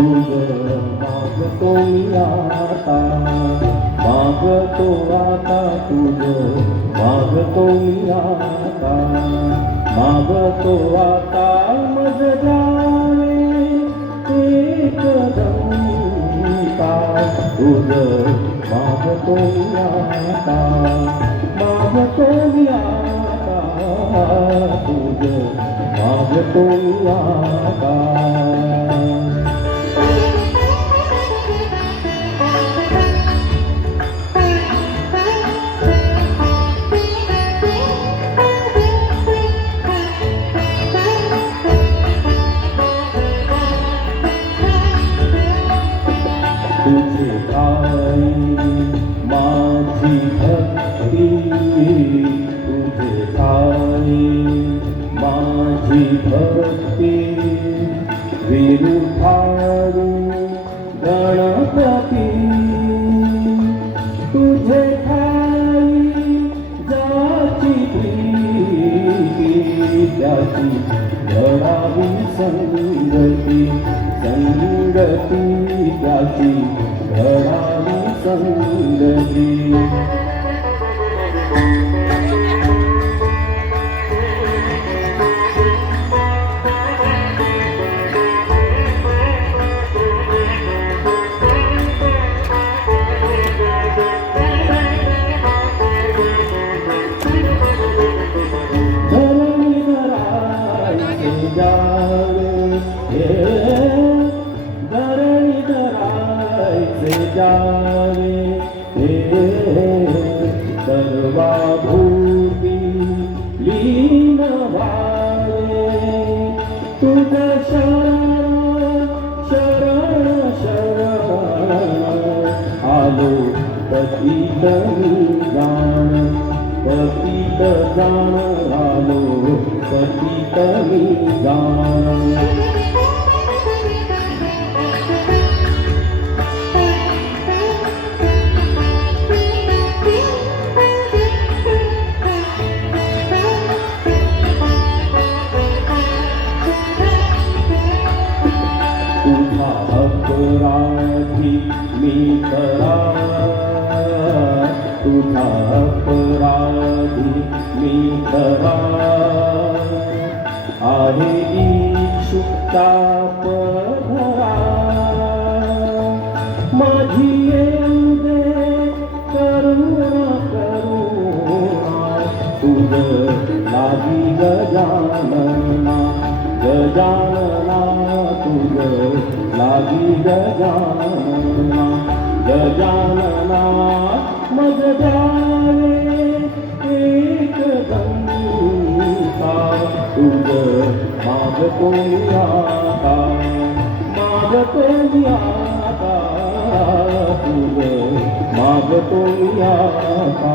मागतो मी आता, मागतो आता तुझं मागतो मी आता, मागतो आता मज जावे एकदम तुझं मागतो मी आता, मागतो मी आता तुझं मागतो मी आता. तुझे आई माझी भक्ती, तुझे आई माझी भक्ती, विरुद्धारू गणपती. तुझे आई जाची प्रीती, त्याची घडावी संगती, संगती त्याची घडावी संगती. जावे सर्वाभूती लीन व्हावे, तुझं शरण शरण शरण आलो पतित मी जाण, पतित जाण आलो पतित मी जाण. तुझा अपराधी मी खरा, तुझा अपराधी मी खरा, आहे इच्छुकता पधरा. माझी येऊ दे करुणा करुणा, तुझं लागी गजानना गजानना, तुझं लागी गजानना गजानना. मज जावे एकदम तुझं मागतो मी आता, मागतो मी आता तुझं मागतो मी आता.